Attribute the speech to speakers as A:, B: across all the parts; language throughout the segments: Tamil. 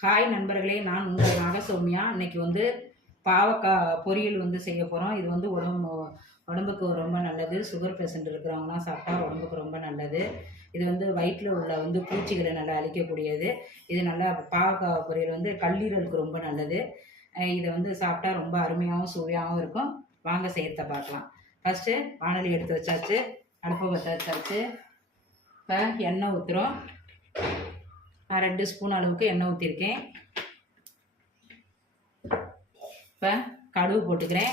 A: ஹாய் நண்பர்களே நான் உங்கள் நாகசௌமியா. இன்னைக்கு வந்து பாவக்காய் பொரியல் வந்து செய்ய போகிறோம் இது வந்து உடம்பு உடம்புக்கு ரொம்ப நல்லது. சுகர் பேஷண்ட் இருக்கிறவங்களாம் சாப்பிட்டா உடம்புக்கு ரொம்ப நல்லது. இது வந்து வயிற்றில் உள்ள வந்து பூச்சிகளை நல்லா அழிக்கக்கூடியது. இது நல்லா பாவக்காய் பொரியல் வந்து கல்லீரலுக்கு ரொம்ப நல்லது. இதை வந்து சாப்பிட்டா ரொம்ப அருமையாகவும் சுவையாகவும் இருக்கும். வாங்க செய்யறத பார்க்கலாம். ஃபஸ்ட்டு வானொலி எடுத்து வச்சாச்சு. அடுப்பை பற்ற வச்சாச்சு. இப்போ எண்ணெய் ஊற்றுறோம் நான் ரெண்டு ஸ்பூன் அளவுக்கு எண்ணெய் ஊற்றிருக்கேன் இப்போ கடுகு போட்டுக்கிறேன்.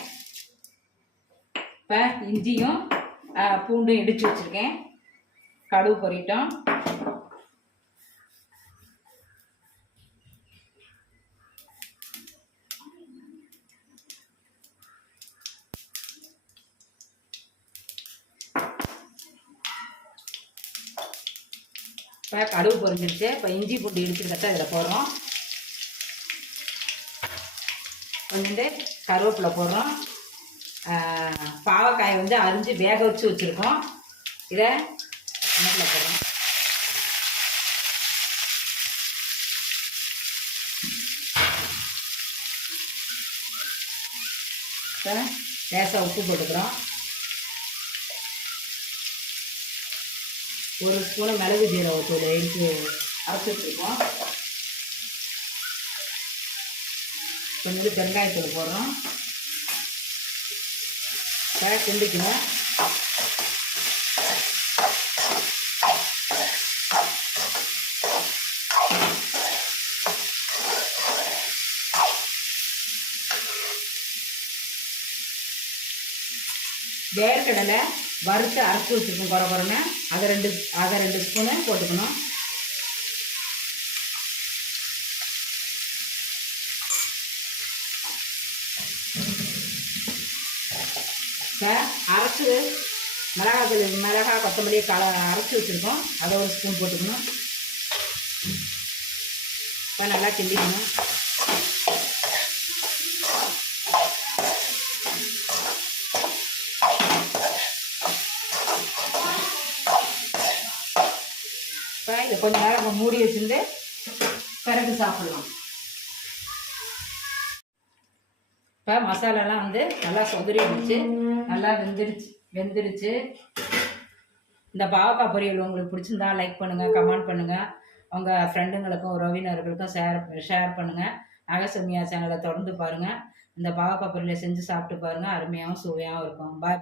A: இப்போ இஞ்சியும் பூண்டும் இடித்து வச்சுருக்கேன். கடுகு பொறிட்டோம் இப்போ கடுகு பொரிஞ்சிருச்சு. இப்போ இஞ்சி பூண்டு இடிச்சுக்கிட்ட இதில் போடுறோம். கொஞ்சோண்டு கருவேப்பிலை போடுறோம். பாவக்காயை வந்து அரிஞ்சு வேக வச்சு வச்சுருக்கோம். இதை எண்ணெயில் போடுறோம். இப்போ லேசாக உப்பு போட்டுக்கிறோம். ஒரு ஸ்பூன் மிளகு ஜீரகத்தூள் எடுத்து அரைச்சிட்ருக்கோம் கொஞ்சம் கொஞ்சோண்டு போடுறோம். இப்போ கிண்டிக்கணும் வேர்க்கடலை வறுத்து அரைச்சி வச்சுருக்கோம் குறை குறைன்னு அதை ரெண்டு அதை ரெண்டு ஸ்பூனு போட்டுக்கணும். இப்போ அரைச்சி மிளகாத்தூள் மிளகா கொத்தமல்லி கல அரைச்சி வச்சுருக்கோம். அதை ஒரு ஸ்பூன் போட்டுக்கணும். இப்போ நல்லா கிண்டிக்கணும். இப்போ இதை கொஞ்ச நேரம் மூடி வச்சுருந்து பிறகு சாப்பிடலாம். இப்போ மசாலாலாம் வந்து நல்லா சொதறி வந்துச்சு. நல்லா வெந்துருச்சு வெந்துருச்சு. இந்த பாவக்காய் பொரியல் உங்களுக்கு பிடிச்சிருந்தா லைக் பண்ணுங்கள் கமெண்ட் பண்ணுங்கள் உங்கள் ஃப்ரெண்டுங்களுக்கும் உறவினர்களுக்கும் ஷேர் ஷேர் பண்ணுங்கள் நாகசமியா சேனலை தொடர்ந்து பாருங்கள் இந்த பாவக்காய் பொரியலை செஞ்சு சாப்பிட்டு பாருங்கள் அருமையாகவும் சுவையாகவும் இருக்கும். பாய்